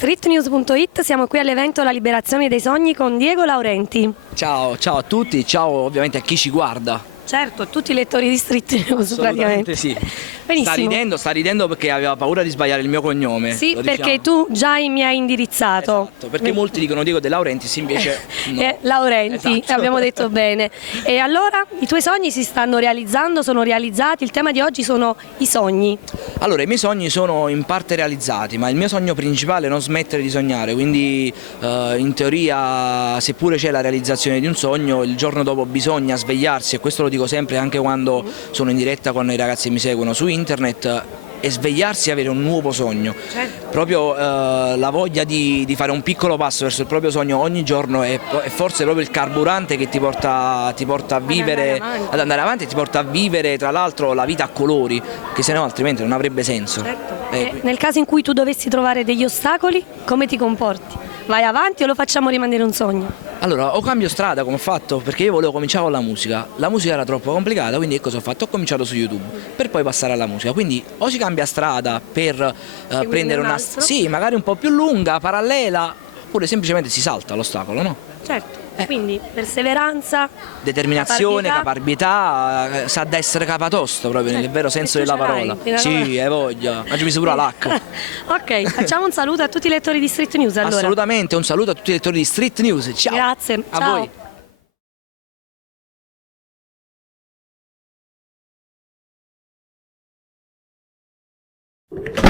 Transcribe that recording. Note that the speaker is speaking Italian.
streetnews.it, siamo qui all'evento La Liberazione dei Sogni con Diego Laurenti. Ciao a tutti, ciao ovviamente a chi ci guarda. Certo, a tutti i lettori di Street News praticamente. Sì. Benissimo. Sta ridendo perché aveva paura di sbagliare il mio cognome. Sì, lo perché diciamo. tu già mi hai indirizzato. Esatto, perché molti dicono Diego De Laurentiis, invece no. Laurenti, Esatto. abbiamo detto bene. E allora i tuoi sogni si stanno realizzando, sono realizzati? Il tema di oggi sono i sogni. Allora, i miei sogni sono in parte realizzati, ma il mio sogno principale è non smettere di sognare, quindi in teoria, seppure c'è la realizzazione di un sogno, il giorno dopo bisogna svegliarsi, e questo lo dico sempre anche quando sono in diretta con i ragazzi che mi seguono su internet, e svegliarsi e avere un nuovo sogno. Certo. Proprio la voglia di fare un piccolo passo verso il proprio sogno ogni giorno è forse proprio il carburante che ti porta a vivere, ad andare avanti, e ti porta a vivere tra l'altro la vita a colori, che se no altrimenti non avrebbe senso. Certo. Nel caso in cui tu dovessi trovare degli ostacoli, come ti comporti? Vai avanti o lo facciamo rimanere un sogno? Allora, o cambio strada come ho fatto, perché io volevo cominciare con la musica era troppo complicata, quindi che cosa ho fatto? Ho cominciato su YouTube, per poi passare alla musica, quindi o si cambia strada per prendere una sì, magari un po' più lunga, parallela, oppure semplicemente si salta l'ostacolo, no? Certo, quindi perseveranza, Determinazione, caparbietà, sa da essere capatosto proprio nel vero senso della parola. Sì, hai voglia, mangiami pure l'H. Ok, facciamo un saluto a tutti i lettori di Street News allora. Assolutamente, un saluto a tutti i lettori di Street News, ciao! Grazie, a ciao! voi!